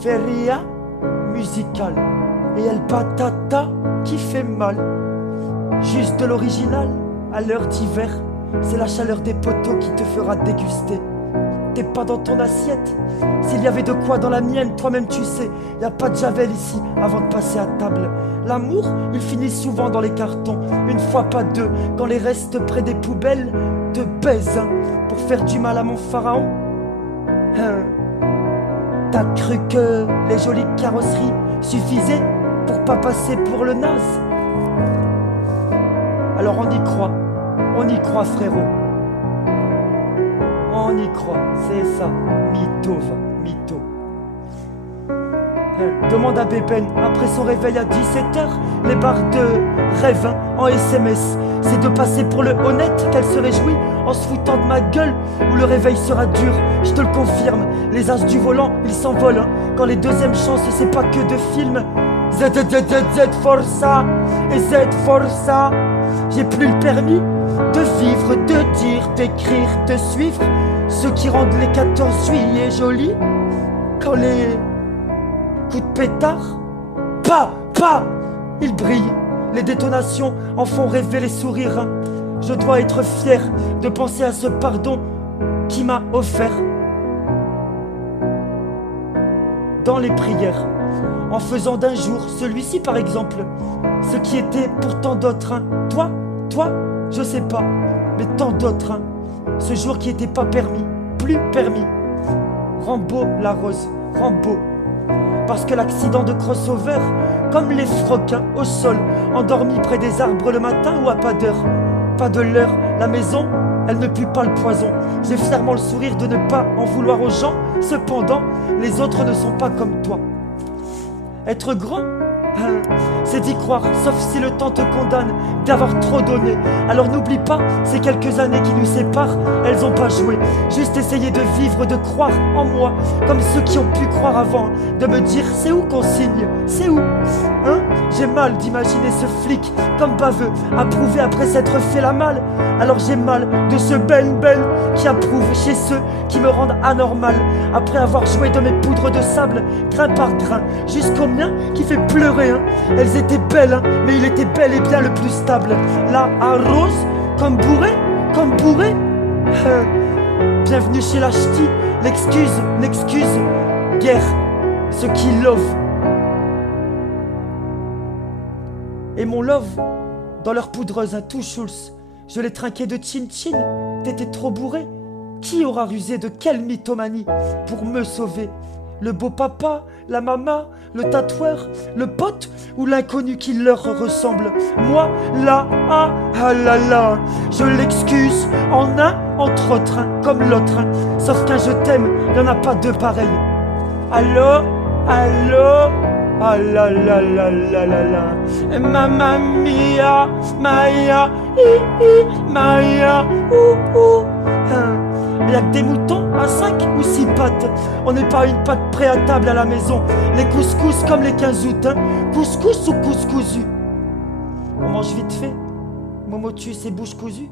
feria musicale et el patata qui fait mal. Juste de l'original, à l'heure d'hiver, c'est la chaleur des poteaux qui te fera déguster. T'es pas dans ton assiette, s'il y avait de quoi dans la mienne, toi-même tu sais, y a pas de javel ici avant de passer à table. L'amour, il finit souvent dans les cartons, une fois pas deux, quand les restes près des poubelles te baisent, pour faire du mal à mon pharaon. T'as cru que les jolies carrosseries suffisaient pour pas passer pour le naze? Alors on y croit frérot. On y croit, c'est ça, mytho va, mytho. Demande à Bébène, après son réveil à 17h, les barres de rêve en SMS. C'est de passer pour le honnête qu'elle se réjouit en se foutant de ma gueule, où le réveil sera dur, je te le confirme. Les as du volant, ils s'envolent, quand les deuxièmes chances, c'est pas que de films. Z for ça, et Z for ça. J'ai plus le permis de vivre, de dire, d'écrire, de suivre. Ceux qui rendent les 14 juillet jolis, quand les coups de pétard, ils brillent. Les détonations en font rêver les sourires. Je dois être fier de penser à ce pardon qui m'a offert dans les prières, en faisant d'un jour, celui-ci par exemple, ce qui était pour tant d'autres. Toi, je sais pas, mais tant d'autres. Ce jour qui était pas permis, plus permis. Rambo la rose, Rambo. Parce que l'accident de crossover, comme les froquins au sol, endormis près des arbres le matin ou à pas d'heure. Pas de l'heure, la maison, elle ne pue pas le poison. J'ai fièrement le sourire de ne pas en vouloir aux gens. Cependant, les autres ne sont pas comme toi. Être grand, c'est d'y croire, sauf si le temps te condamne d'avoir trop donné. Alors n'oublie pas, ces quelques années qui nous séparent, elles ont pas joué. Juste essayer de vivre, de croire en moi, comme ceux qui ont pu croire avant. De me dire, c'est où qu'on signe? C'est où? J'ai mal d'imaginer ce flic comme baveux, approuvé après s'être fait la malle. Alors j'ai mal de ce Ben qui approuve chez ceux qui me rendent anormal. Après avoir joué de mes poudres de sable, grain par grain, jusqu'au mien qui fait pleurer. Elles étaient belles, mais il était bel et bien le plus stable. Là, à rose, comme bourré. Bienvenue chez la ch'ti, l'excuse, guerre, ce qui love. Et mon love, dans leur poudreuse, un tout Schulz, je l'ai trinqué de chin-chin, t'étais trop bourré. Qui aura rusé de quelle mythomanie pour me sauver? Le beau papa, la maman, le tatoueur, le pote ou l'inconnu qui leur ressemble? Moi, là, là, je l'excuse en un entre autres, comme l'autre. Sauf qu'un je t'aime, y'en a pas deux pareils. Allô, ah la la la la la la, mamma mia, Maya, Maya, Y'a que des moutons à 5 ou 6 pattes. On n'est pas une patte près à table à la maison. Les couscous comme les 15 août, Couscous ou couscousu? On mange vite fait. Momotus et bouche cousue.